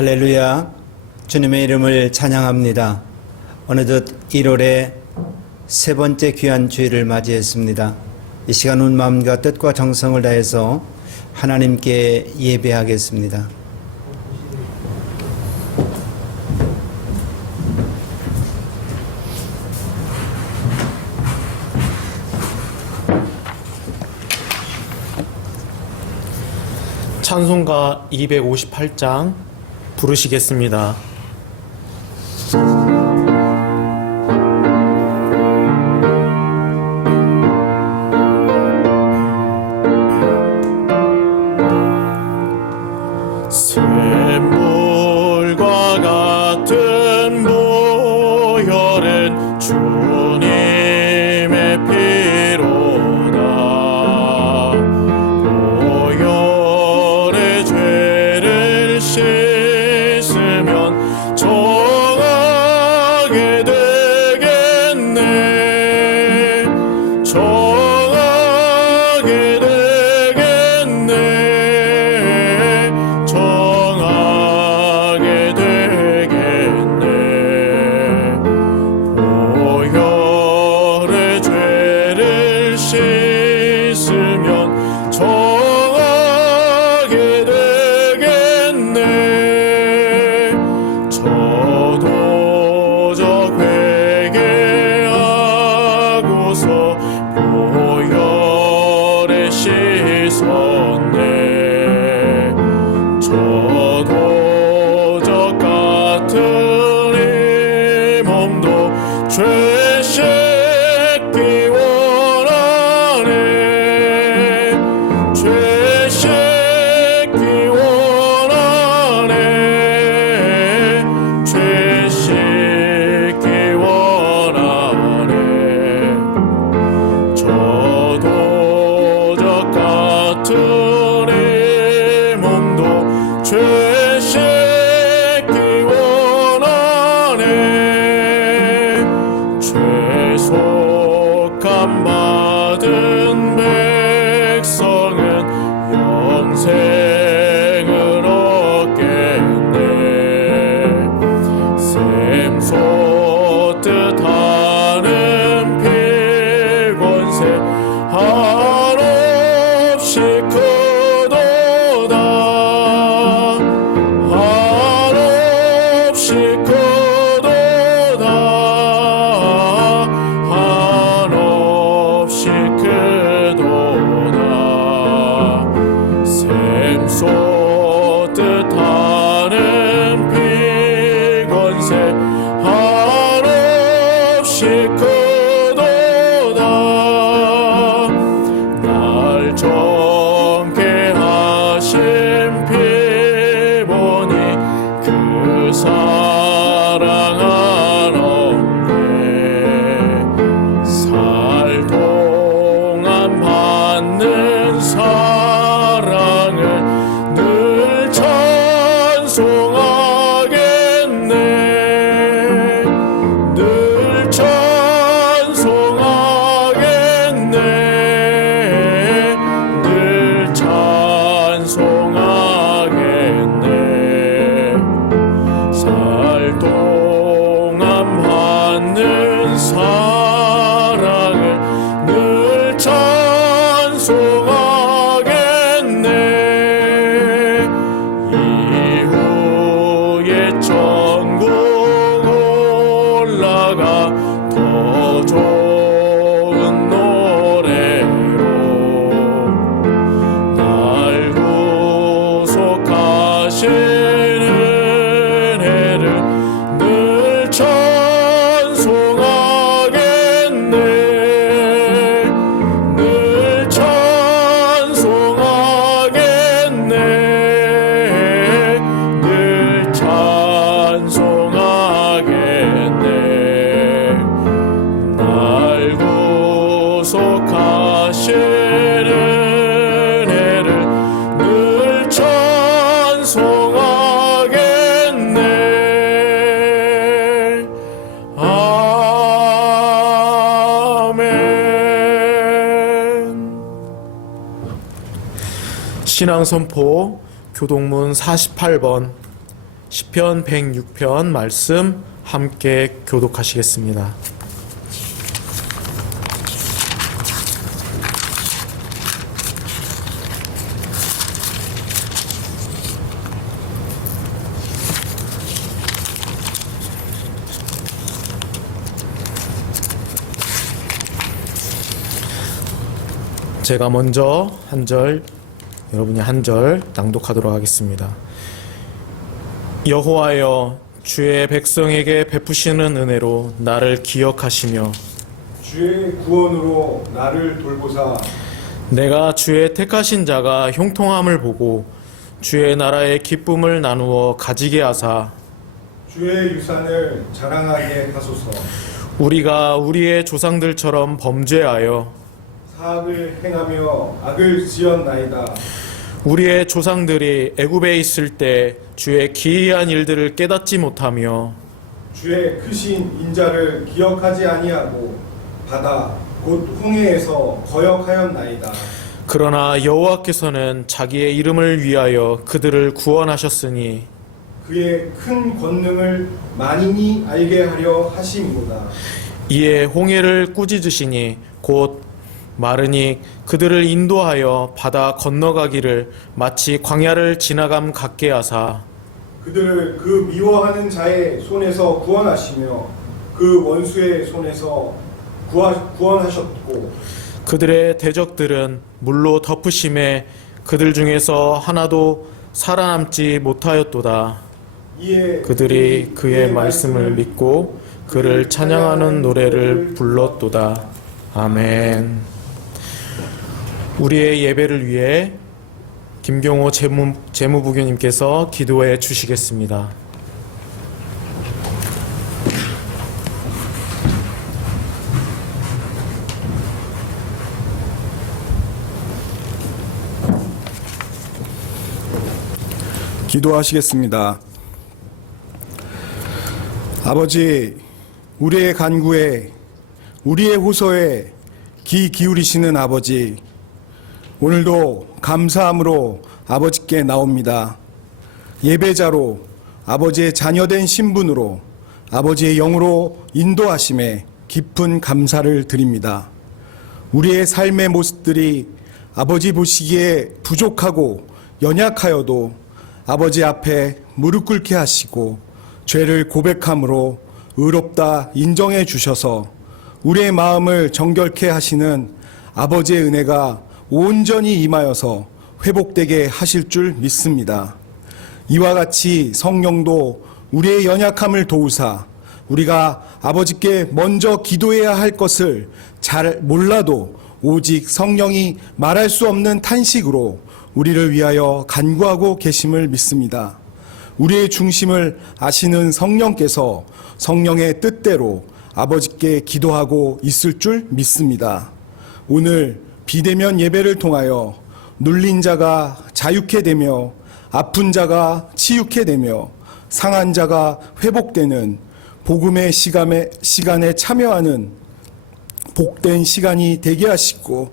할렐루야, 주님의 이름을 찬양합니다. 어느덧 1월의 세 번째 귀한 주일을 맞이했습니다. 이 시간 온 마음과 뜻과 정성을 다해서 하나님께 예배하겠습니다. 찬송가 258장 부르시겠습니다. 샘물과 같은 보혈은 주님의 피로다. 보혈의 죄를 씻으면 정하게 되겠네. 정하게 되겠네. 정하게 되겠네. 보혈의 죄를 씻으면 정하게 되겠네. 저도적 회개하고서 보혈에 씻었네. 저도적 같은 이 몸도 죄 씻기 원하네. 죄 씻기 원하네. 죄 씻기 원하네. 저도적 같은 이 몸도 죄 씻기 원하네. 죄속함 받은 백성은 영생을 얻겠네. 샘솟듯 하는 피권세 한없이 크도다. 한없이 크도다. 한없이 크도다. 샘솟듯 하는 피권세 한없이 크도다. 날 정케 하신 피 보니 그 사랑 한없네. 살 동안 받는 사랑을 늘 찬송하겠네. 늘 찬송하겠네. 늘 찬송하겠네. 살 동안 받는 사랑을 늘 찬송하겠네. 이후에 천국 올라가 더 좋은 노래로 날 구속하신 은혜를 늘 찬송하겠네. 늘 찬송하겠네. 늘 찬송하겠네. 날 구속하신 은혜를 늘 찬송하겠네. 아멘. 신앙선포 교동문 48번 시편 106편 말씀 함께 교독하시겠습니다. 제가 먼저 한 절, 여러분이 한 절 낭독하도록 하겠습니다. 여호와여, 주의 백성에게 베푸시는 은혜로 나를 기억하시며 주의 구원으로 나를 돌보사. 내가 주의 택하신 자가 형통함을 보고 주의 나라의 기쁨을 나누어 가지게 하사 주의 유산을 자랑하게 하소서. 우리가 우리의 조상들처럼 범죄하여 사악을 행하며 악을 지었나이다. 우리의 조상들이 애굽에 있을 때 주의 기이한 일들을 깨닫지 못하며 주의 크신 인자를 기억하지 아니하고 바다 곧 홍해에서 거역하였나이다. 그러나 여호와께서는 자기의 이름을 위하여 그들을 구원하셨으니 그의 큰 권능을 만인이 알게 하려 하심이로다. 이에 홍해를 꾸짖으시니 곧 마르니 그들을 인도하여 바다 건너가기를 마치 광야를 지나감 같게 하사 그들을 그 미워하는 자의 손에서 구원하시며 그 원수의 손에서 구원하셨고 그들의 대적들은 물로 덮으심에 그들 중에서 하나도 살아남지 못하였도다. 이에 그들이 그의 말씀을 믿고 그를 찬양하는 노래를 불렀도다. 아멘. 우리의 예배를 위해 김경호 재무부교님께서 기도해 주시겠습니다. 기도하시겠습니다. 아버지, 우리의 간구에, 우리의 호소에 귀 기울이시는 아버지, 오늘도 감사함으로 아버지께 나옵니다. 예배자로 아버지의 자녀된 신분으로 아버지의 영으로 인도하심에 깊은 감사를 드립니다. 우리의 삶의 모습들이 아버지 보시기에 부족하고 연약하여도 아버지 앞에 무릎 꿇게 하시고 죄를 고백함으로 의롭다 인정해 주셔서 우리의 마음을 정결케 하시는 아버지의 은혜가 온전히 임하여서 회복되게 하실 줄 믿습니다. 이와 같이 성령도 우리의 연약함을 도우사 우리가 아버지께 먼저 기도해야 할 것을 잘 몰라도 오직 성령이 말할 수 없는 탄식으로 우리를 위하여 간구하고 계심을 믿습니다. 우리의 중심을 아시는 성령께서 성령의 뜻대로 아버지께 기도하고 있을 줄 믿습니다. 오늘 비대면 예배를 통하여 눌린 자가 자유케 되며 아픈 자가 치유케 되며 상한 자가 회복되는 복음의 시간에 참여하는 복된 시간이 되게 하시고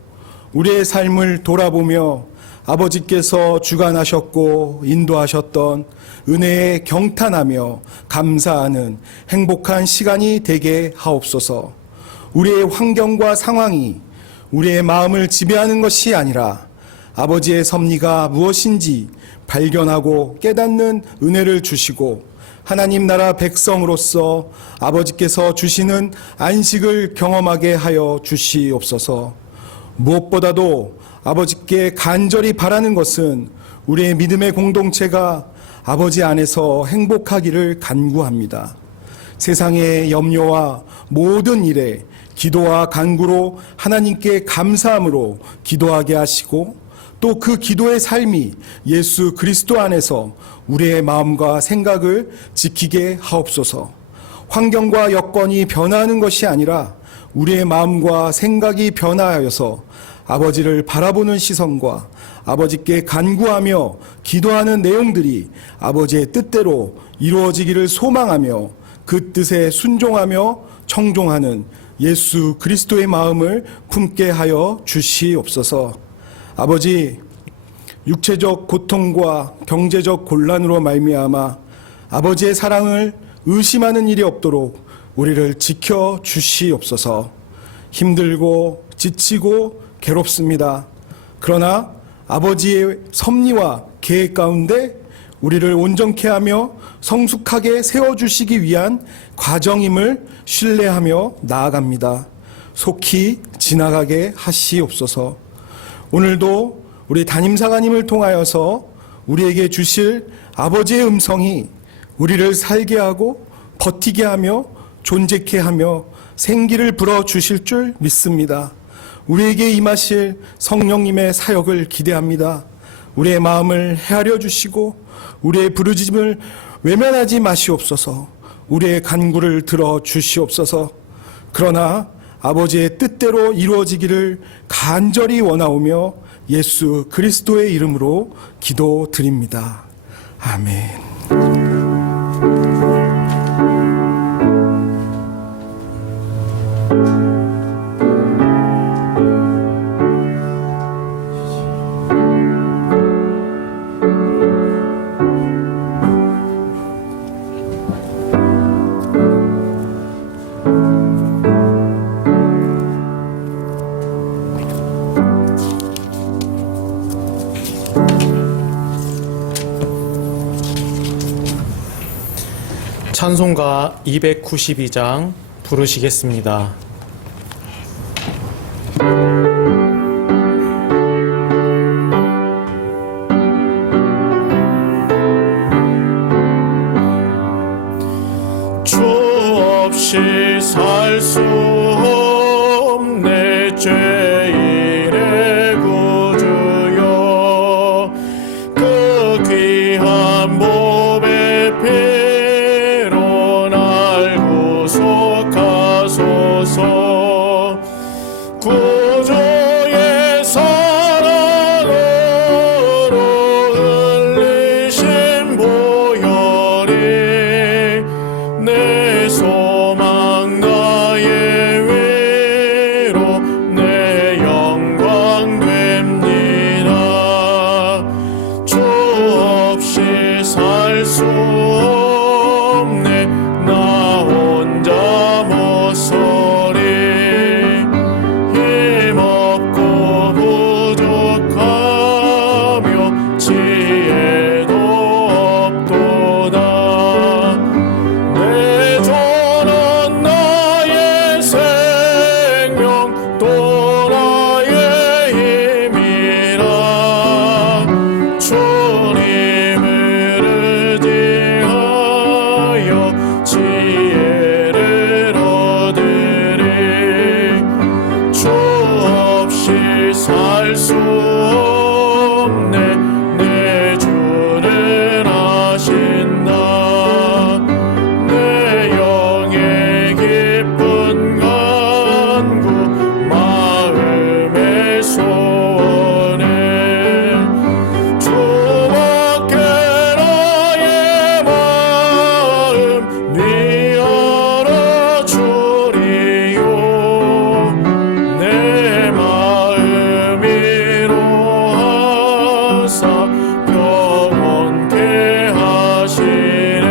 우리의 삶을 돌아보며 아버지께서 주관하셨고 인도하셨던 은혜에 경탄하며 감사하는 행복한 시간이 되게 하옵소서. 우리의 환경과 상황이 우리의 마음을 지배하는 것이 아니라 아버지의 섭리가 무엇인지 발견하고 깨닫는 은혜를 주시고 하나님 나라 백성으로서 아버지께서 주시는 안식을 경험하게 하여 주시옵소서. 무엇보다도 아버지께 간절히 바라는 것은 우리의 믿음의 공동체가 아버지 안에서 행복하기를 간구합니다. 세상의 염려와 모든 일에 기도와 간구로 하나님께 감사함으로 기도하게 하시고 또 그 기도의 삶이 예수 그리스도 안에서 우리의 마음과 생각을 지키게 하옵소서. 환경과 여건이 변화하는 것이 아니라 우리의 마음과 생각이 변화하여서 아버지를 바라보는 시선과 아버지께 간구하며 기도하는 내용들이 아버지의 뜻대로 이루어지기를 소망하며 그 뜻에 순종하며 청종하는 예수 그리스도의 마음을 품게 하여 주시옵소서. 아버지, 육체적 고통과 경제적 곤란으로 말미암아 아버지의 사랑을 의심하는 일이 없도록 우리를 지켜 주시옵소서. 힘들고 지치고 괴롭습니다. 그러나 아버지의 섭리와 계획 가운데 우리를 온전케 하며 성숙하게 세워주시기 위한 과정임을 신뢰하며 나아갑니다. 속히 지나가게 하시옵소서. 오늘도 우리 담임사관님을 통하여서 우리에게 주실 아버지의 음성이 우리를 살게 하고 버티게 하며 존재케 하며 생기를 불어주실 줄 믿습니다. 우리에게 임하실 성령님의 사역을 기대합니다. 우리의 마음을 헤아려 주시고 우리의 부르짖음을 외면하지 마시옵소서. 우리의 간구를 들어 주시옵소서. 그러나 아버지의 뜻대로 이루어지기를 간절히 원하오며 예수 그리스도의 이름으로 기도드립니다. 아멘. 찬송가 292장 부르시겠습니다. 주 없이 살 수 없네 죄인의 구주여 그 귀한 몸의 피로 날 구속하소서 구주의 사랑으로 흘리신 보혈이 내 소망 나의 위로 내 영광 됩니다. 주 없이 살 수 없네 나 혼자 못 서리 힘없고 부족하며 지혜도 없도다 내 조는 나의 생명 또 나의 힘이라 주님을 의지하여 지혜를 얻으리 주 없이 살 수 없네 내 주를 아신다 내 영의 깊은 간구 마음의 소원을 주밖에 나의 마음 네 알아주리요 내 마음 위로하사 평온케 하시네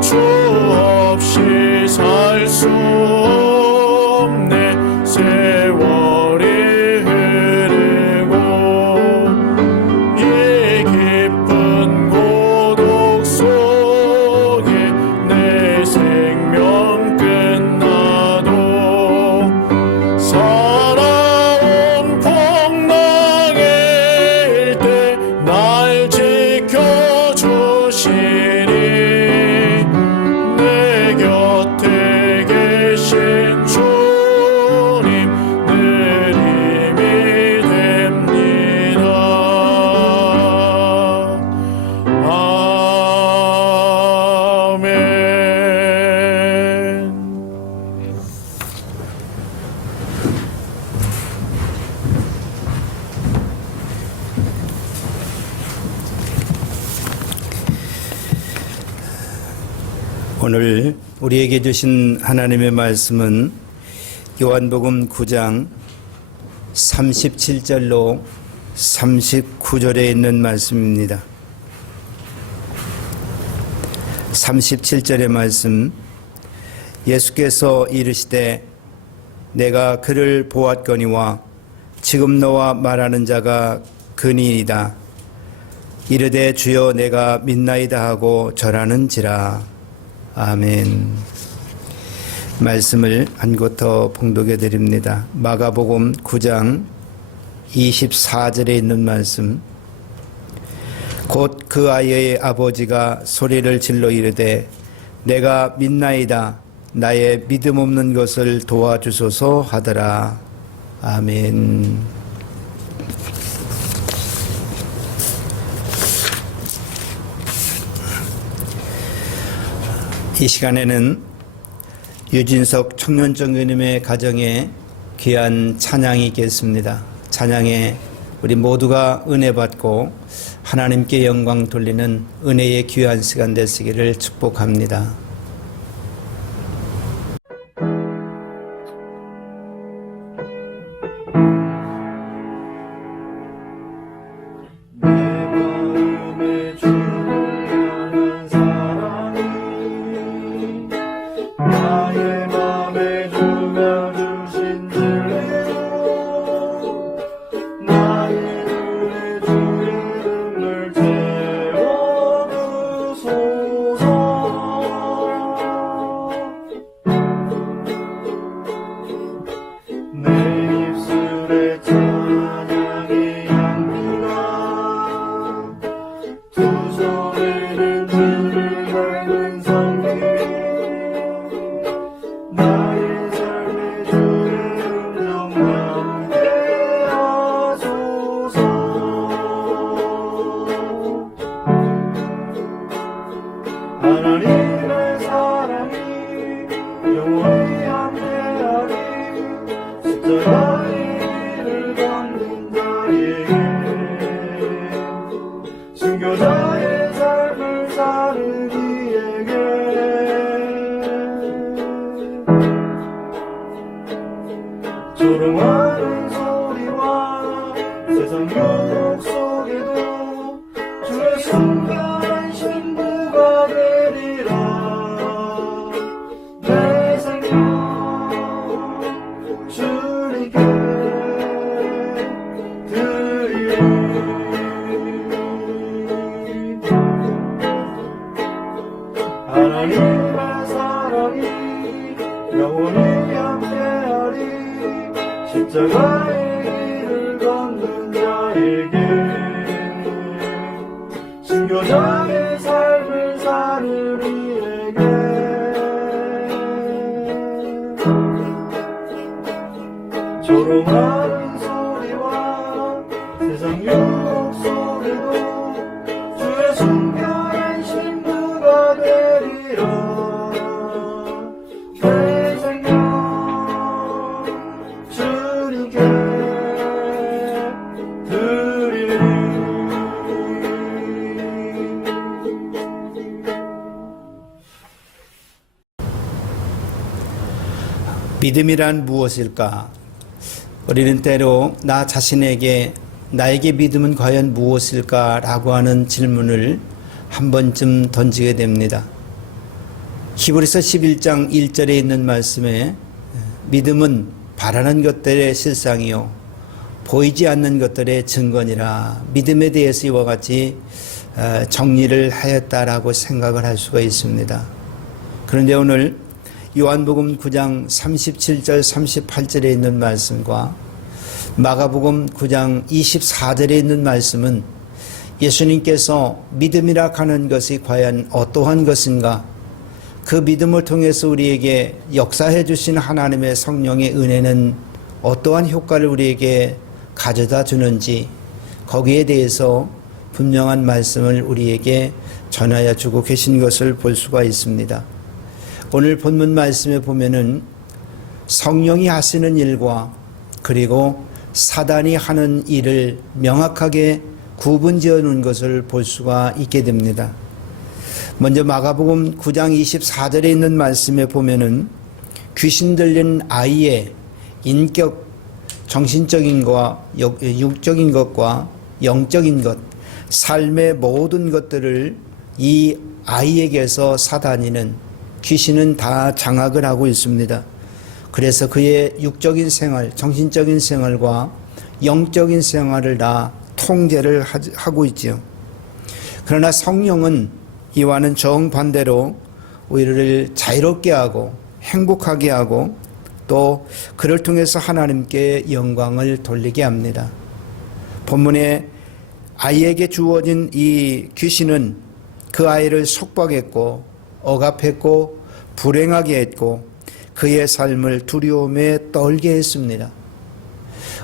주 없이 살 수 없네 세월이 흐르고 이 깊은 고독 속에 내 생명 끝나도 살아온 풍랑일 때 날 지켜주시니 내 곁에 계신 주님 늘 힘이 됩니다. 아멘. 오늘 우리에게 주신 하나님의 말씀은 요한복음 9장 37절로 39절에 있는 말씀입니다. 37절의 말씀, 예수께서 이르시되 내가 그를 보았거니와 지금 너와 말하는 자가 그니이다. 이르되 주여 내가 믿나이다 하고 절하는지라. 아멘. 말씀을 한 곳 더 봉독해 드립니다. 마가복음 9장 24절에 있는 말씀, 곧 그 아이의 아버지가 소리를 질러 이르되 내가 믿나이다. 나의 믿음 없는 것을 도와주소서 하더라. 아멘. 이 시간에는 유진석 청년정교님의 가정에 귀한 찬양이 있겠습니다. 찬양에 우리 모두가 은혜 받고 하나님께 영광 돌리는 은혜의 귀한 시간 되시기를 축복합니다. 하나님의 사랑이 영원히 함께하리. 십자가의 길을 걷는 자에게, 순교자의 삶을 사는 이에게, 조롱하는 소리와 세상 유혹 속에도 주의 순결한 신부가 되리라. 내 생명 주님께 드리리. 하나님의 사랑이 영원히 함께하리. 십자가의 길을 걷는 자에게, 순교자의 삶을 사는 이에게, 조롱하는 소리와 세상 유혹 속에도 주의 순결한 신부가 되리라. 내 생명 주님께 드리리. 믿음이란 무엇일까? 우리는 때로 나 자신에게 나에게 믿음은 과연 무엇일까? 라고 하는 질문을 한 번쯤 던지게 됩니다. 히브리서 11장 1절에 있는 말씀에 믿음은 바라는 것들의 실상이요 보이지 않는 것들의 증거니라. 믿음에 대해서 이와 같이 정리를 하였다라고 생각을 할 수가 있습니다. 그런데 오늘 요한복음 9장 37절 38절에 있는 말씀과 마가복음 9장 24절에 있는 말씀은 예수님께서 믿음이라 하는 것이 과연 어떠한 것인가, 그 믿음을 통해서 우리에게 역사해 주신 하나님의 성령의 은혜는 어떠한 효과를 우리에게 가져다 주는지, 거기에 대해서 분명한 말씀을 우리에게 전하여 주고 계신 것을 볼 수가 있습니다. 오늘 본문 말씀에 보면은 성령이 하시는 일과 그리고 사단이 하는 일을 명확하게 구분지어 놓은 것을 볼 수가 있게 됩니다. 먼저 마가복음 9장 24절에 있는 말씀에 보면은 귀신 들린 아이의 인격, 정신적인 것과 육적인 것과 영적인 것, 삶의 모든 것들을 이 아이에게서 사단이는 귀신은 다 장악을 하고 있습니다. 그래서 그의 육적인 생활, 정신적인 생활과 영적인 생활을 다 통제를 하고 있지요. 그러나 성령은 이와는 정반대로 우리를 자유롭게 하고 행복하게 하고 또 그를 통해서 하나님께 영광을 돌리게 합니다. 본문에 아이에게 주어진 이 귀신은 그 아이를 속박했고 억압했고 불행하게 했고 그의 삶을 두려움에 떨게 했습니다.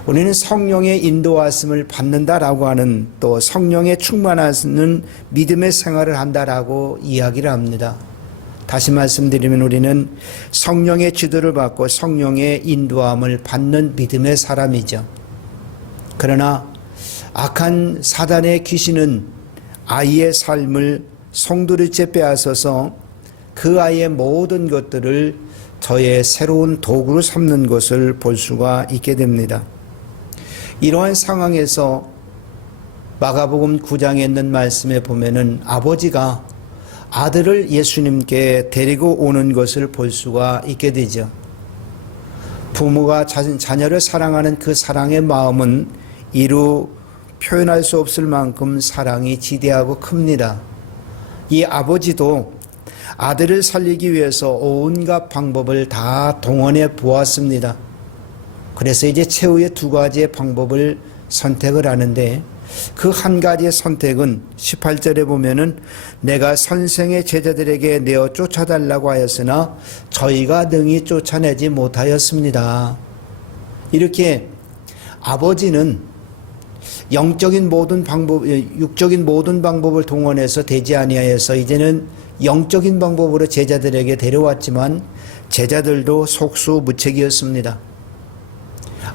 우리는 성령의 인도하심을 받는다라고 하는 또 성령의 충만하는 믿음의 생활을 한다라고 이야기를 합니다. 다시 말씀드리면 우리는 성령의 지도를 받고 성령의 인도함을 받는 믿음의 사람이죠. 그러나 악한 사단의 귀신은 아이의 삶을 송두리째 빼앗아서 그 아이의 모든 것들을 저의 새로운 도구로 삼는 것을 볼 수가 있게 됩니다. 이러한 상황에서 마가복음 9장에 있는 말씀에 보면은 아버지가 아들을 예수님께 데리고 오는 것을 볼 수가 있게 되죠. 부모가 자녀를 사랑하는 그 사랑의 마음은 이루 표현할 수 없을 만큼 사랑이 지대하고 큽니다. 이 아버지도 아들을 살리기 위해서 온갖 방법을 다 동원해 보았습니다. 그래서 이제 최후의 두 가지의 방법을 선택을 하는데 그 한 가지의 선택은 18절에 보면은 내가 선생의 제자들에게 내어 쫓아달라고 하였으나 저희가 능히 쫓아내지 못하였습니다. 이렇게 아버지는 영적인 모든 방법, 육적인 모든 방법을 동원해서 되지 아니하여서 이제는 영적인 방법으로 제자들에게 데려왔지만 제자들도 속수무책이었습니다.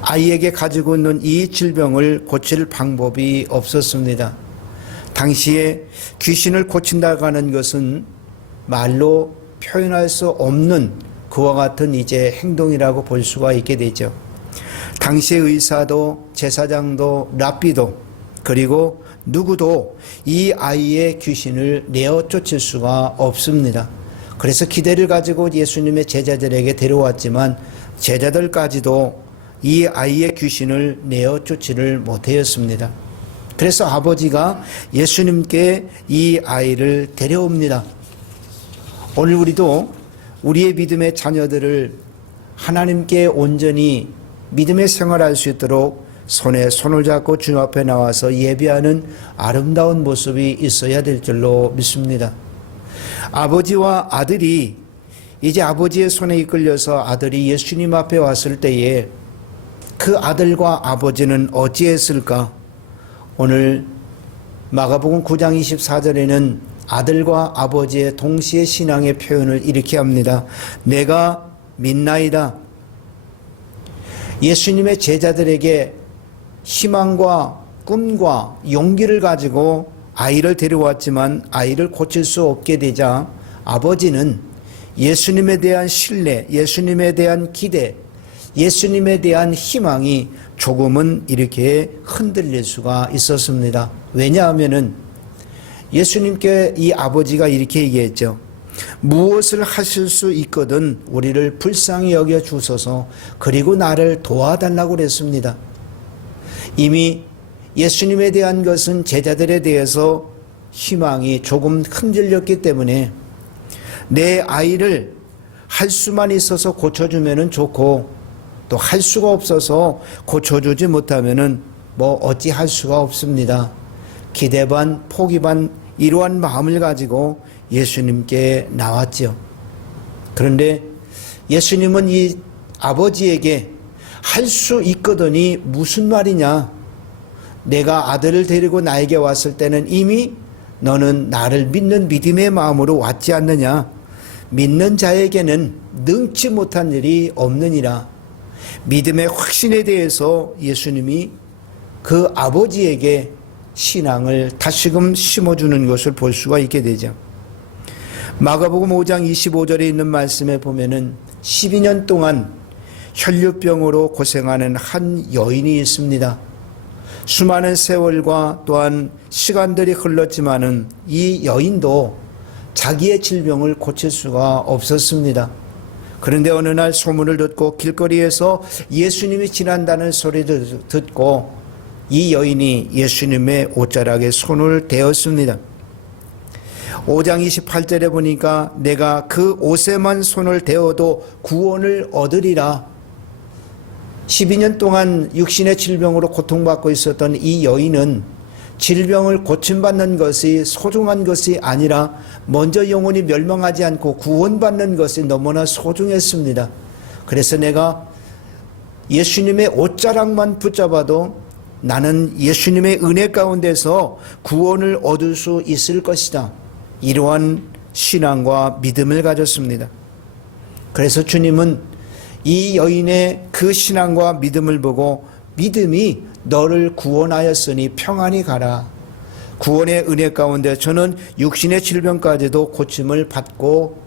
아이에게 가지고 있는 이 질병을 고칠 방법이 없었습니다. 당시에 귀신을 고친다고 하는 것은 말로 표현할 수 없는 그와 같은 이제 행동이라고 볼 수가 있게 되죠. 당시의 의사도 제사장도 랍비도 그리고 누구도 이 아이의 귀신을 내어 쫓을 수가 없습니다. 그래서 기대를 가지고 예수님의 제자들에게 데려왔지만 제자들까지도 이 아이의 귀신을 내어 쫓지를 못하였습니다. 그래서 아버지가 예수님께 이 아이를 데려옵니다. 오늘 우리도 우리의 믿음의 자녀들을 하나님께 온전히 믿음의 생활할 수 있도록 손에 손을 잡고 주 앞에 나와서 예배하는 아름다운 모습이 있어야 될 줄로 믿습니다. 아버지와 아들이 이제 아버지의 손에 이끌려서 아들이 예수님 앞에 왔을 때에 그 아들과 아버지는 어찌했을까? 오늘 마가복음 9장 24절에는 아들과 아버지의 동시에 신앙의 표현을 이렇게 합니다. 내가 믿나이다. 예수님의 제자들에게 희망과 꿈과 용기를 가지고 아이를 데려왔지만 아이를 고칠 수 없게 되자 아버지는 예수님에 대한 신뢰, 예수님에 대한 기대, 예수님에 대한 희망이 조금은 이렇게 흔들릴 수가 있었습니다. 왜냐하면은 예수님께 이 아버지가 이렇게 얘기했죠. 무엇을 하실 수 있거든 우리를 불쌍히 여겨 주소서 그리고 나를 도와달라고 그랬습니다. 이미 예수님에 대한 것은 제자들에 대해서 희망이 조금 흔들렸기 때문에 내 아이를 할 수만 있어서 고쳐주면 좋고 또 할 수가 없어서 고쳐주지 못하면 뭐 어찌 할 수가 없습니다. 기대 반 포기 반 이러한 마음을 가지고 예수님께 나왔죠. 그런데 예수님은 이 아버지에게 할 수 있거든이 무슨 말이냐? 내가 아들을 데리고 나에게 왔을 때는 이미 너는 나를 믿는 믿음의 마음으로 왔지 않느냐? 믿는 자에게는 능치 못한 일이 없느니라. 믿음의 확신에 대해서 예수님이 그 아버지에게 신앙을 다시금 심어주는 것을 볼 수가 있게 되죠. 마가복음 5장 25절에 있는 말씀에 보면은 12년 동안 혈류병으로 고생하는 한 여인이 있습니다. 수많은 세월과 또한 시간들이 흘렀지만은 이 여인도 자기의 질병을 고칠 수가 없었습니다. 그런데 어느 날 소문을 듣고 길거리에서 예수님이 지난다는 소리를 듣고 이 여인이 예수님의 옷자락에 손을 대었습니다. 5장 28절에 보니까 내가 그 옷에만 손을 대어도 구원을 얻으리라. 12년 동안 육신의 질병으로 고통받고 있었던 이 여인은 질병을 고침받는 것이 소중한 것이 아니라 먼저 영혼이 멸망하지 않고 구원받는 것이 너무나 소중했습니다. 그래서 내가 예수님의 옷자락만 붙잡아도 나는 예수님의 은혜 가운데서 구원을 얻을 수 있을 것이다. 이러한 신앙과 믿음을 가졌습니다. 그래서 주님은 이 여인의 그 신앙과 믿음을 보고 믿음이 너를 구원하였으니 평안히 가라. 구원의 은혜 가운데 저는 육신의 질병까지도 고침을 받고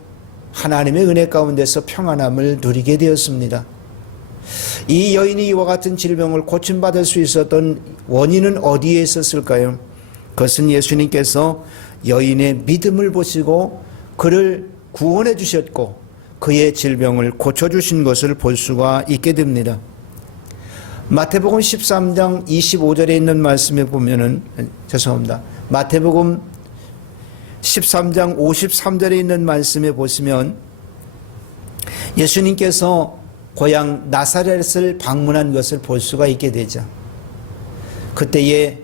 하나님의 은혜 가운데서 평안함을 누리게 되었습니다. 이 여인이 이와 같은 질병을 고침받을 수 있었던 원인은 어디에 있었을까요? 그것은 예수님께서 여인의 믿음을 보시고 그를 구원해 주셨고 그의 질병을 고쳐주신 것을 볼 수가 있게 됩니다. 마태복음 13장 25절에 있는 말씀에 보면은, 마태복음 13장 53절에 있는 말씀에 보시면 예수님께서 고향 나사렛을 방문한 것을 볼 수가 있게 되죠. 그때에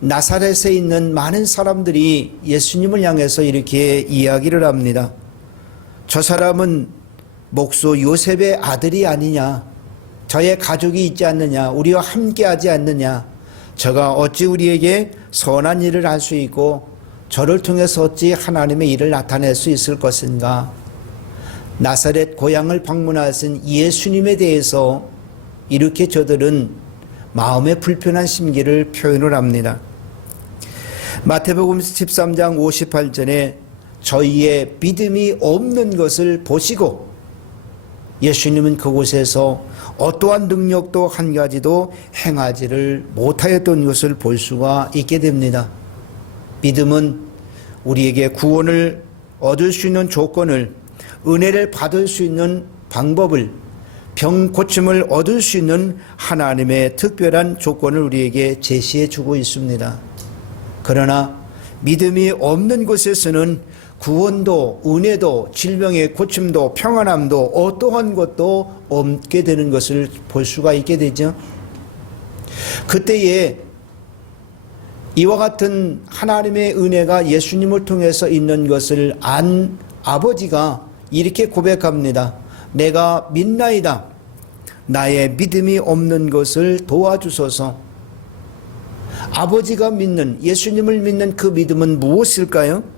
나사렛에 있는 많은 사람들이 예수님을 향해서 이렇게 이야기를 합니다. 저 사람은 목수 요셉의 아들이 아니냐? 저의 가족이 있지 않느냐? 우리와 함께하지 않느냐? 저가 어찌 우리에게 선한 일을 할 수 있고 저를 통해서 어찌 하나님의 일을 나타낼 수 있을 것인가? 나사렛 고향을 방문하신 예수님에 대해서 이렇게 저들은 마음의 불편한 심기를 표현을 합니다. 마태복음 13장 58절에 저희의 믿음이 없는 것을 보시고 예수님은 그곳에서 어떠한 능력도 한 가지도 행하지를 못하였던 것을 볼 수가 있게 됩니다. 믿음은 우리에게 구원을 얻을 수 있는 조건을, 은혜를 받을 수 있는 방법을, 병 고침을 얻을 수 있는 하나님의 특별한 조건을 우리에게 제시해 주고 있습니다. 그러나 믿음이 없는 곳에서는 구원도, 은혜도, 질병의 고침도, 평안함도 어떠한 것도 없게 되는 것을 볼 수가 있게 되죠. 그때에 이와 같은 하나님의 은혜가 예수님을 통해서 있는 것을 안 아버지가 이렇게 고백합니다. 내가 믿나이다. 나의 믿음이 없는 것을 도와주소서. 아버지가 믿는, 예수님을 믿는 그 믿음은 무엇일까요?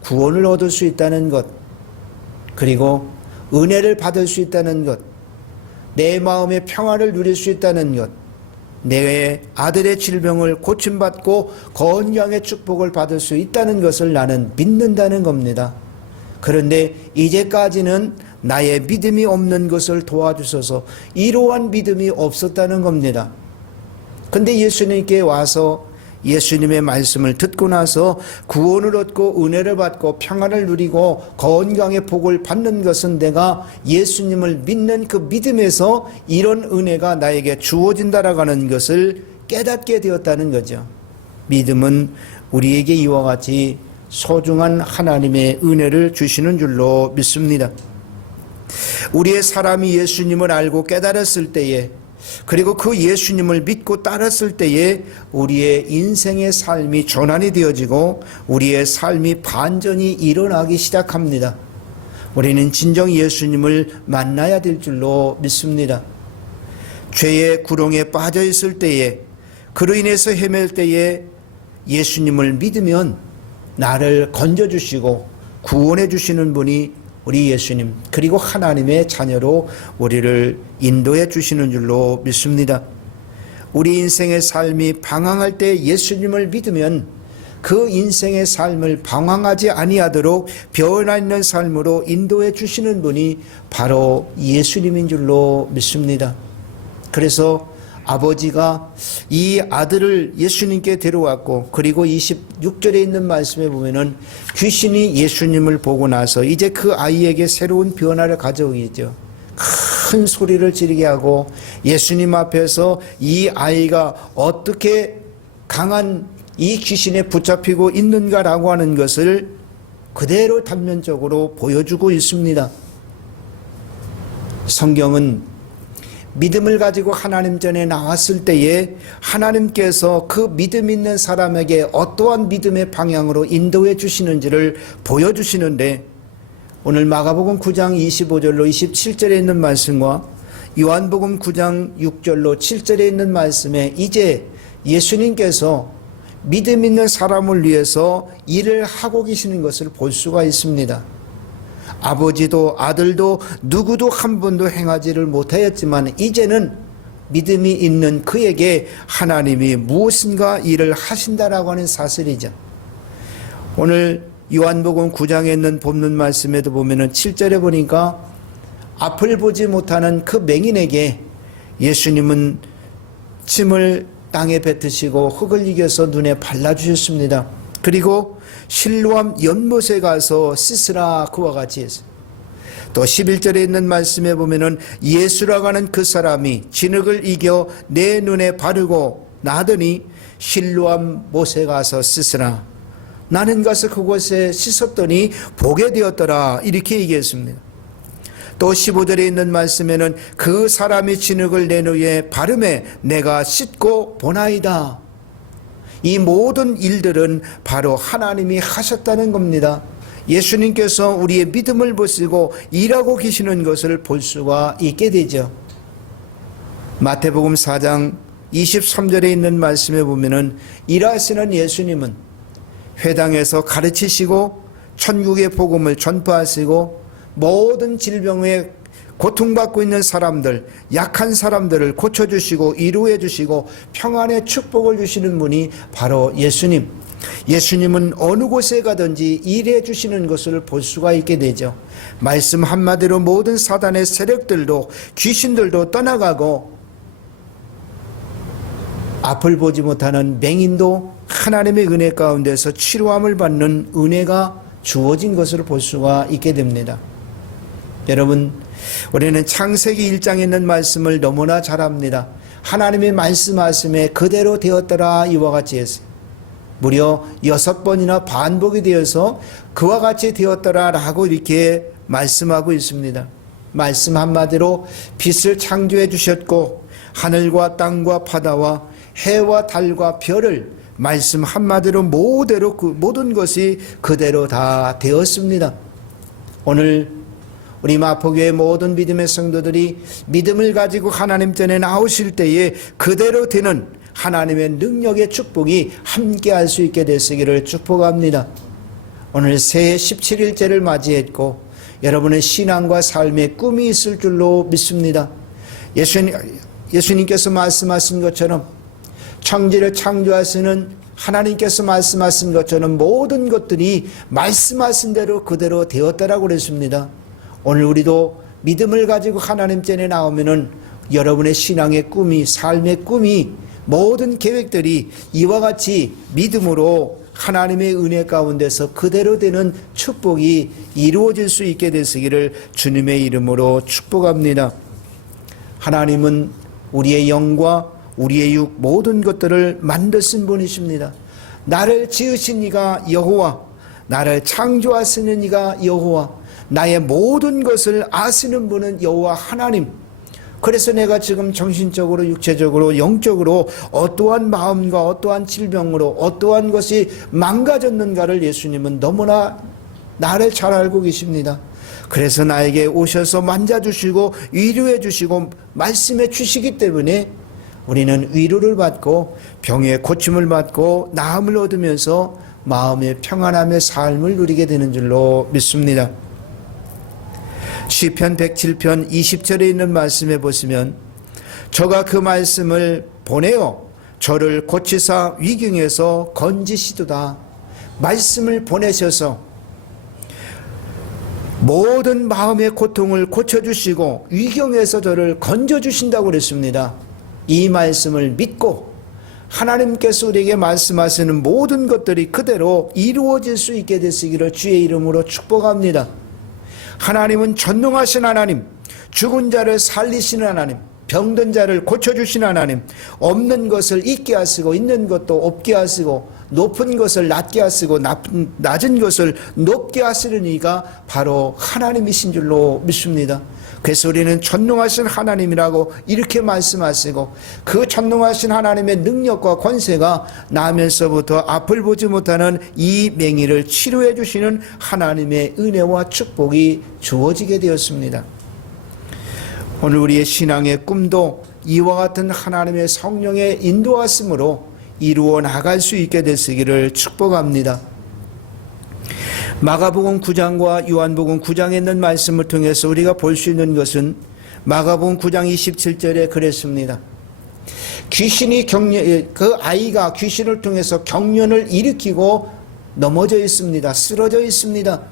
구원을 얻을 수 있다는 것, 그리고 은혜를 받을 수 있다는 것, 내 마음의 평화를 누릴 수 있다는 것, 내 아들의 질병을 고침받고 건강의 축복을 받을 수 있다는 것을 나는 믿는다는 겁니다. 그런데 이제까지는 나의 믿음이 없는 것을 도와주셔서 이러한 믿음이 없었다는 겁니다. 근데 예수님께 와서 예수님의 말씀을 듣고 나서 구원을 얻고 은혜를 받고 평안을 누리고 건강의 복을 받는 것은 내가 예수님을 믿는 그 믿음에서 이런 은혜가 나에게 주어진다라고 하는 것을 깨닫게 되었다는 거죠. 믿음은 우리에게 이와 같이 소중한 하나님의 은혜를 주시는 줄로 믿습니다. 우리의 사람이 예수님을 알고 깨달았을 때에, 그리고 그 예수님을 믿고 따랐을 때에 우리의 인생의 삶이 전환이 되어지고 우리의 삶이 반전이 일어나기 시작합니다. 우리는 진정 예수님을 만나야 될 줄로 믿습니다. 죄의 구렁에 빠져 있을 때에, 그로 인해서 헤맬 때에 예수님을 믿으면 나를 건져주시고 구원해 주시는 분이 우리 예수님, 그리고 하나님의 자녀로 우리를 인도해 주시는 줄로 믿습니다. 우리 인생의 삶이 방황할 때 예수님을 믿으면 그 인생의 삶을 방황하지 아니하도록 변화 있는 삶으로 인도해 주시는 분이 바로 예수님인 줄로 믿습니다. 그래서 아버지가 이 아들을 예수님께 데려왔고, 그리고 26절에 있는 말씀에 보면은 귀신이 예수님을 보고 나서 이제 그 아이에게 새로운 변화를 가져오겠죠. 큰 소리를 지르게 하고 예수님 앞에서 이 아이가 어떻게 강한 이 귀신에 붙잡히고 있는가라고 하는 것을 그대로 단면적으로 보여주고 있습니다. 성경은 믿음을 가지고 하나님 전에 나왔을 때에 하나님께서 그 믿음 있는 사람에게 어떠한 믿음의 방향으로 인도해 주시는지를 보여주시는데, 오늘 마가복음 9장 25절로 27절에 있는 말씀과 요한복음 9장 6절로 7절에 있는 말씀에 이제 예수님께서 믿음 있는 사람을 위해서 일을 하고 계시는 것을 볼 수가 있습니다. 아버지도 아들도 누구도 한 번도 행하지를 못하였지만 이제는 믿음이 있는 그에게 하나님이 무엇인가 일을 하신다라고 하는 사실이죠. 오늘 요한복음 9장에 있는 본문 말씀에도 보면은 7절에 보니까 앞을 보지 못하는 그 맹인에게 예수님은 침을 땅에 뱉으시고 흙을 이겨서 눈에 발라주셨습니다. 그리고 실로암 연못에 가서 씻으라 그와 같이 했어요. 또 11절에 있는 말씀에 보면은 예수라고 하는 그 사람이 진흙을 이겨 내 눈에 바르고 나더니 실로암 못에 가서 씻으라. 나는 가서 그곳에 씻었더니 보게 되었더라. 이렇게 얘기했습니다. 또 15절에 있는 말씀에는 그 사람이 진흙을 내 눈에 바르매 내가 씻고 보나이다. 이 모든 일들은 바로 하나님이 하셨다는 겁니다. 예수님께서 우리의 믿음을 보시고 일하고 계시는 것을 볼 수가 있게 되죠. 마태복음 4장 23절에 있는 말씀에 보면은 일하시는 예수님은 회당에서 가르치시고 천국의 복음을 전파하시고 모든 질병에 고통받고 있는 사람들, 약한 사람들을 고쳐주시고 위로해 주시고 평안의 축복을 주시는 분이 바로 예수님. 예수님은 어느 곳에 가든지 일해 주시는 것을 볼 수가 있게 되죠. 말씀 한마디로 모든 사단의 세력들도 귀신들도 떠나가고 앞을 보지 못하는 맹인도 하나님의 은혜 가운데서 치료함을 받는 은혜가 주어진 것을 볼 수가 있게 됩니다. 여러분, 우리는 창세기 1장에 있는 말씀을 너무나 잘 압니다. 하나님의 말씀하심에 그대로 되었더라 이와 같이 했어요. 무려 6번이나 반복이 되어서 그와 같이 되었더라 라고 이렇게 말씀하고 있습니다. 말씀 한마디로 빛을 창조해 주셨고 하늘과 땅과 바다와 해와 달과 별을 말씀 한마디로 모든 것이 그대로 다 되었습니다. 오늘 우리 마포교회 모든 믿음의 성도들이 믿음을 가지고 하나님 전에 나오실 때에 그대로 되는 하나님의 능력의 축복이 함께 할 수 있게 되시기를 축복합니다. 오늘 새해 17일째를 맞이했고 여러분의 신앙과 삶의 꿈이 있을 줄로 믿습니다. 예수님께서 말씀하신 것처럼 천지를 창조하시는 하나님께서 말씀하신 것처럼 모든 것들이 말씀하신 대로 그대로 되었다라고 그랬습니다. 오늘 우리도 믿음을 가지고 하나님 전에 나오면은 여러분의 신앙의 꿈이, 삶의 꿈이, 모든 계획들이 이와 같이 믿음으로 하나님의 은혜 가운데서 그대로 되는 축복이 이루어질 수 있게 되시기를 주님의 이름으로 축복합니다. 하나님은 우리의 영과 우리의 육 모든 것들을 만드신 분이십니다. 나를 지으신 이가 여호와, 나를 창조하시는 이가 여호와, 나의 모든 것을 아시는 분은 여호와 하나님. 그래서 내가 지금 정신적으로 육체적으로 영적으로 어떠한 마음과 어떠한 질병으로 어떠한 것이 망가졌는가를 예수님은 너무나 나를 잘 알고 계십니다. 그래서 나에게 오셔서 만져주시고 위로해 주시고 말씀해 주시기 때문에 우리는 위로를 받고 병의 고침을 받고 나음을 얻으면서 마음의 평안함의 삶을 누리게 되는 줄로 믿습니다. 시편 107편 20절에 있는 말씀에 보시면 저가 그 말씀을 보내어 저를 고치사 위경에서 건지시도다. 말씀을 보내셔서 모든 마음의 고통을 고쳐주시고 위경에서 저를 건져주신다고 그랬습니다. 이 말씀을 믿고 하나님께서 우리에게 말씀하시는 모든 것들이 그대로 이루어질 수 있게 되시기를 주의 이름으로 축복합니다. 하나님은 전능하신 하나님, 죽은 자를 살리시는 하나님, 병든 자를 고쳐주시는 하나님, 없는 것을 있게 하시고 있는 것도 없게 하시고 높은 것을 낮게 하시고 낮은 것을 높게 하시는 이가 바로 하나님이신 줄로 믿습니다. 그래서 우리는 전능하신 하나님이라고 이렇게 말씀하시고 그 전능하신 하나님의 능력과 권세가 나면서부터 앞을 보지 못하는 이 맹인을 치료해 주시는 하나님의 은혜와 축복이 주어지게 되었습니다. 오늘 우리의 신앙의 꿈도 이와 같은 하나님의 성령의 인도하심으로 이루어 나갈 수 있게 되시기를 축복합니다. 마가복음 9장과 요한복음 9장에 있는 말씀을 통해서 우리가 볼 수 있는 것은 마가복음 9장 27절에 그랬습니다. 그 아이가 귀신을 통해서 경련을 일으키고 넘어져 있습니다. 쓰러져 있습니다.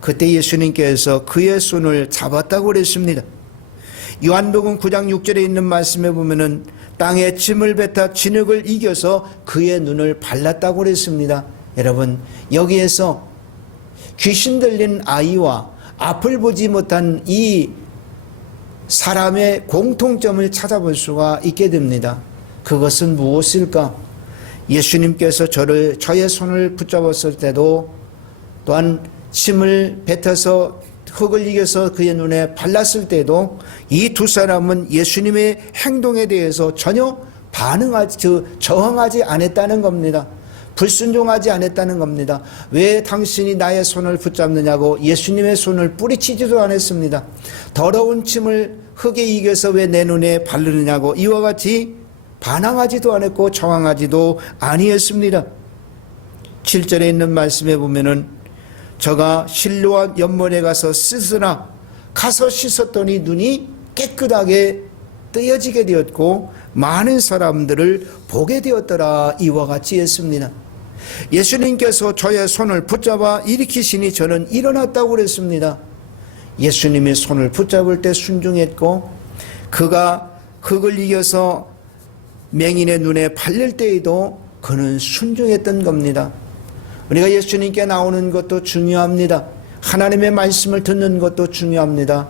그때 예수님께서 그의 손을 잡았다고 그랬습니다. 요한복음 9장 6절에 있는 말씀에 보면은 땅에 침을 뱉어 진흙을 이겨서 그의 눈을 발랐다고 그랬습니다. 여러분, 여기에서 귀신 들린 아이와 앞을 보지 못한 이 사람의 공통점을 찾아볼 수가 있게 됩니다. 그것은 무엇일까? 예수님께서 저의 손을 붙잡았을 때도 또한 침을 뱉어서 흙을 이겨서 그의 눈에 발랐을 때도 이 두 사람은 예수님의 행동에 대해서 전혀 저항하지 않았다는 겁니다. 불순종하지 않았다는 겁니다. 왜 당신이 나의 손을 붙잡느냐고 예수님의 손을 뿌리치지도 않았습니다. 더러운 침을 흙에 이겨서 왜 내 눈에 바르느냐고 이와 같이 반항하지도 않았고 저항하지도 아니했습니다. 7절에 있는 말씀에 보면은 저가 실로암 연못에 가서 씻으나 가서 씻었더니 눈이 깨끗하게 뜨여지게 되었고 많은 사람들을 보게 되었더라 이와 같이 했습니다. 예수님께서 저의 손을 붙잡아 일으키시니 저는 일어났다고 그랬습니다. 예수님의 손을 붙잡을 때 순종했고 그가 흙을 이겨서 맹인의 눈에 발릴 때에도 그는 순종했던 겁니다. 우리가 예수님께 나오는 것도 중요합니다. 하나님의 말씀을 듣는 것도 중요합니다.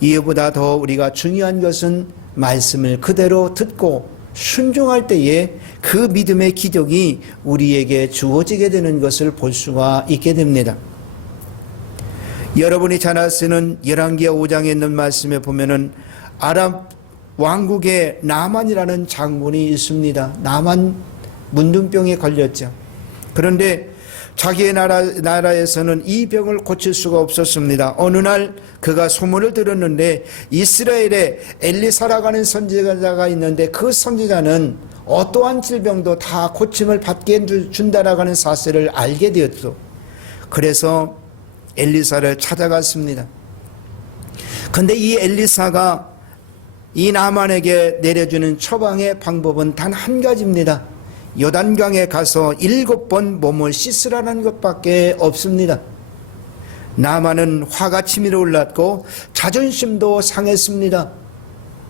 이보다 더 우리가 중요한 것은 말씀을 그대로 듣고 순종할 때에 그 믿음의 기적이 우리에게 주어지게 되는 것을 볼 수가 있게 됩니다. 여러분이 잘 아시는 열왕기하 5장에 있는 말씀에 보면은 아람 왕국의 나만이라는 장군이 있습니다. 나만 문둥병에 걸렸죠. 그런데 자기의 나라에서는 이 병을 고칠 수가 없었습니다. 어느 날 그가 소문을 들었는데 이스라엘에 엘리사라고 하는 선지자가 있는데 그 선지자는 어떠한 질병도 다 고침을 받게 준다라고 하는 사실을 알게 되었죠. 그래서 엘리사를 찾아갔습니다. 근데 이 엘리사가 이 나만에게 내려주는 처방의 방법은 단 한 가지입니다. 요단강에 가서 7번 몸을 씻으라는 것밖에 없습니다. 나만은 화가 치밀어 올랐고 자존심도 상했습니다.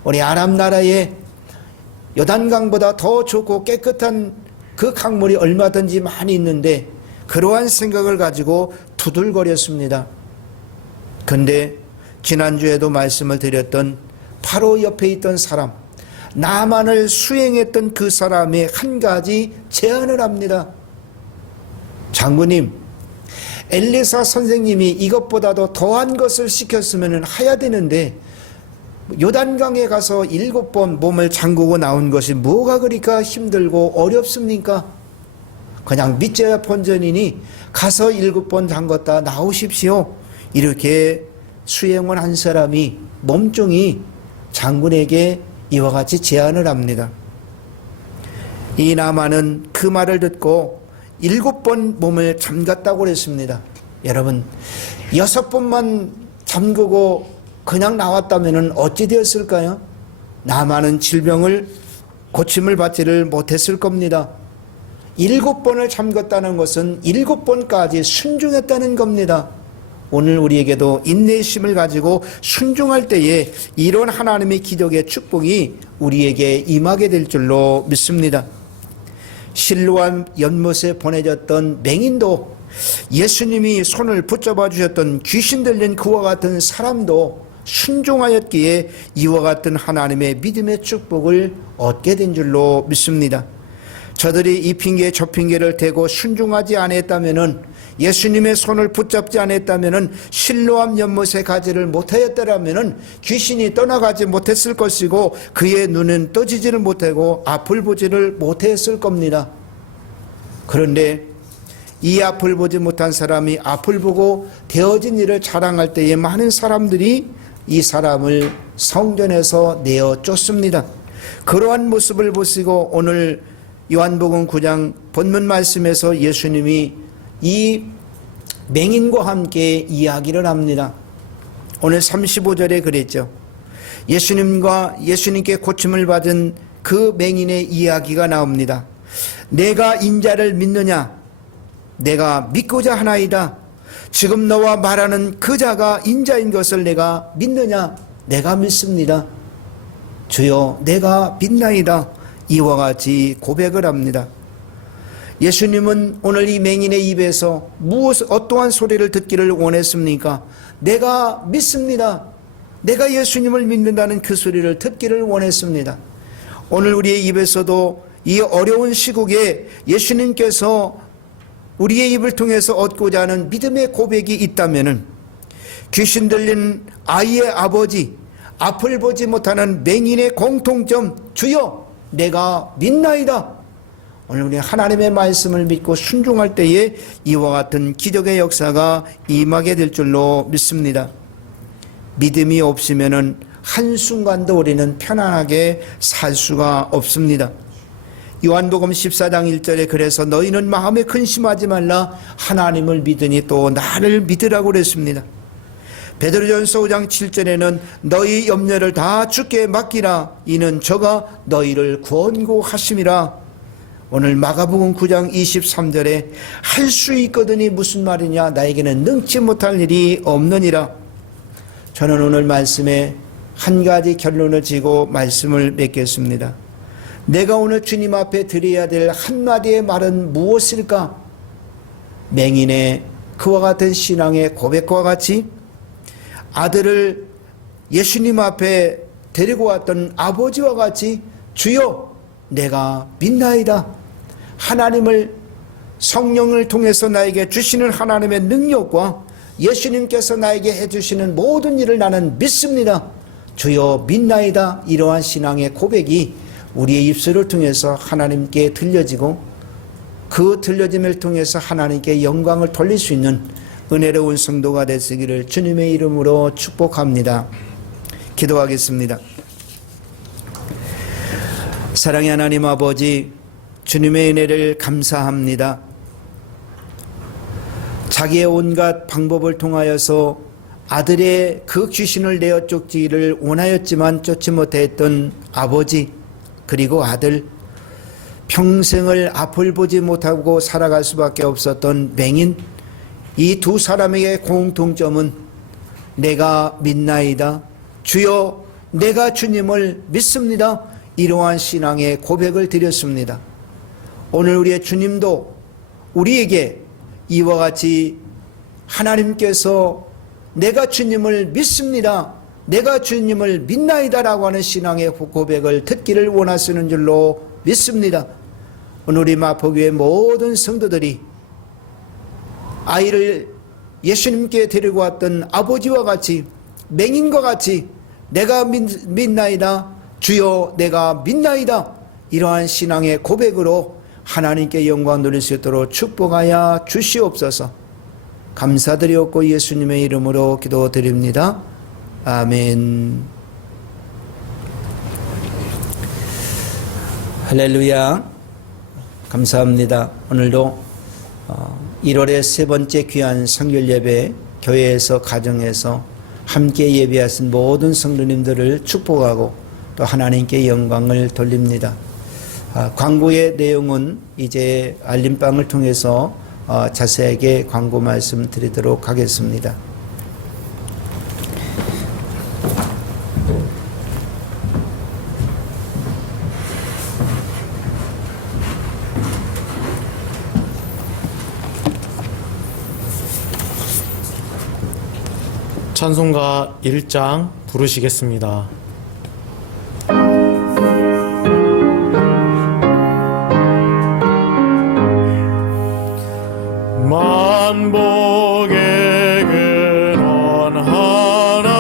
우리 아람 나라에 요단강보다 더 좋고 깨끗한 그 강물이 얼마든지 많이 있는데 그러한 생각을 가지고 두들거렸습니다. 근데 지난주에도 말씀을 드렸던 바로 옆에 있던 사람, 나만을 수행했던 그 사람이 한 가지 제안을 합니다. 장군님, 엘리사 선생님이 이것보다도 더한 것을 시켰으면 해야 되는데 요단강에 가서 7번 몸을 잠그고 나온 것이 뭐가 그리까 힘들고 어렵습니까? 그냥 믿져야 본전이니 가서 7번 잠갔다 나오십시오. 이렇게 수행을 한 사람이 몸종이 장군에게 이와 같이 제안을 합니다. 이 나만은 그 말을 듣고 7번 몸을 잠갔다고 그랬습니다. 여러분, 6번만 잠그고 그냥 나왔다면 어찌 되었을까요? 나만은 질병을 고침을 받지를 못했을 겁니다. 7번을 잠갔다는 것은 7번까지 순종했다는 겁니다. 오늘 우리에게도 인내심을 가지고 순종할 때에 이런 하나님의 기적의 축복이 우리에게 임하게 될 줄로 믿습니다. 실로암 연못에 보내졌던 맹인도, 예수님이 손을 붙잡아 주셨던 귀신 들린 그와 같은 사람도 순종하였기에 이와 같은 하나님의 믿음의 축복을 얻게 된 줄로 믿습니다. 저들이 이 핑계 저 핑계를 대고 순종하지 않았다면은, 예수님의 손을 붙잡지 않았다면은, 실로암 연못에 가지를 못하였더라면은 귀신이 떠나가지 못했을 것이고 그의 눈은 떠지지를 못하고 앞을 보지를 못했을 겁니다. 그런데 이 앞을 보지 못한 사람이 앞을 보고 되어진 일을 자랑할 때에 많은 사람들이 이 사람을 성전에서 내어 쫓습니다. 그러한 모습을 보시고 오늘 요한복음 9장 본문 말씀에서 예수님이 이 맹인과 함께 이야기를 합니다. 오늘 35절에 그랬죠. 예수님께 고침을 받은 그 맹인의 이야기가 나옵니다. 내가 인자를 믿느냐? 내가 믿고자 하나이다. 지금 너와 말하는 그 자가 인자인 것을 내가 믿느냐? 내가 믿습니다. 주여, 내가 믿나이다. 이와 같이 고백을 합니다. 예수님은 오늘 이 맹인의 입에서 어떠한 소리를 듣기를 원했습니까? 내가 믿습니다. 내가 예수님을 믿는다는 그 소리를 듣기를 원했습니다. 오늘 우리의 입에서도 이 어려운 시국에 예수님께서 우리의 입을 통해서 얻고자 하는 믿음의 고백이 있다면은, 귀신 들린 아이의 아버지, 앞을 보지 못하는 맹인의 공통점, 주여 내가 믿나이다. 오늘 우리 하나님의 말씀을 믿고 순종할 때에 이와 같은 기적의 역사가 임하게 될 줄로 믿습니다. 믿음이 없으면은 한순간도 우리는 편안하게 살 수가 없습니다. 요한복음 14장 1절에 그래서 너희는 마음에 근심하지 말라. 하나님을 믿으니 또 나를 믿으라고 그랬습니다. 베드로전서 5장 7절에는 너희 염려를 다 주께 맡기라. 이는 저가 너희를 구원고하심이라. 오늘 마가복음 9장 23절에 할 수 있거든이 무슨 말이냐? 나에게는 능치 못할 일이 없느니라. 저는 오늘 말씀에 한 가지 결론을 지고 말씀을 맺겠습니다. 내가 오늘 주님 앞에 드려야 될 한마디의 말은 무엇일까? 맹인의 그와 같은 신앙의 고백과 같이 아들을 예수님 앞에 데리고 왔던 아버지와 같이 주여 내가 믿나이다. 하나님을, 성령을 통해서 나에게 주시는 하나님의 능력과 예수님께서 나에게 해주시는 모든 일을 나는 믿습니다. 주여 믿나이다. 이러한 신앙의 고백이 우리의 입술을 통해서 하나님께 들려지고 그 들려짐을 통해서 하나님께 영광을 돌릴 수 있는 은혜로운 성도가 되시기를 주님의 이름으로 축복합니다. 기도하겠습니다. 사랑의 하나님 아버지, 주님의 은혜를 감사합니다. 자기의 온갖 방법을 통하여서 아들의 그 귀신을 내어 쫓기를 원하였지만 쫓지 못했던 아버지, 그리고 아들, 평생을 앞을 보지 못하고 살아갈 수밖에 없었던 맹인, 이 두 사람에게 공통점은 내가 믿나이다. 주여 내가 주님을 믿습니다. 이러한 신앙의 고백을 드렸습니다. 오늘 우리의 주님도 우리에게 이와 같이 하나님께서 내가 주님을 믿습니다. 내가 주님을 믿나이다라고 하는 신앙의 고백을 듣기를 원하시는 줄로 믿습니다. 오늘 우리 마포교회 모든 성도들이 아이를 예수님께 데리고 왔던 아버지와 같이, 맹인과 같이 내가 믿나이다. 주여 내가 믿나이다. 이러한 신앙의 고백으로 하나님께 영광 돌릴 수 있도록 축복하여 주시옵소서. 감사드리옵고 예수님의 이름으로 기도드립니다. 아멘. 할렐루야. 감사합니다. 오늘도 1월의 세 번째 귀한 성결 예배, 교회에서 가정에서 함께 예배하신 모든 성도님들을 축복하고 또 하나님께 영광을 돌립니다. 광고의 내용은 이제 알림방을 통해서 자세하게 광고 말씀 드리도록 하겠습니다. 찬송가 1장 부르시겠습니다. 만복의 근원 하나님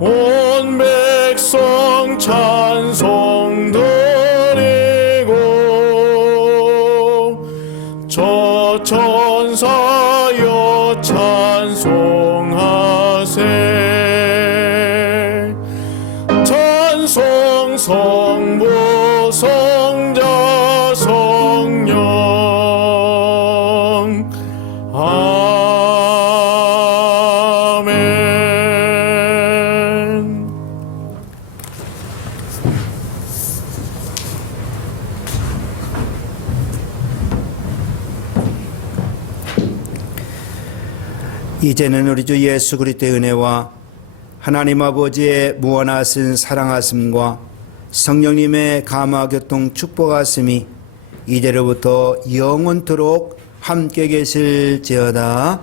온 백성 찬송 드리고 저 천사여 찬송하세 찬송 성부 성자 성령 아멘. 이제는 우리 주 예수 그리스도의 은혜와 하나님 아버지의 무한하신 사랑하심과 성령님의 감화교통 축복하심이 이제로부터 영원토록 함께 계실지어다.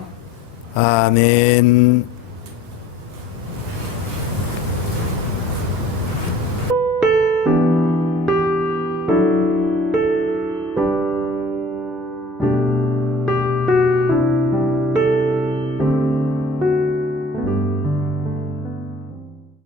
아멘.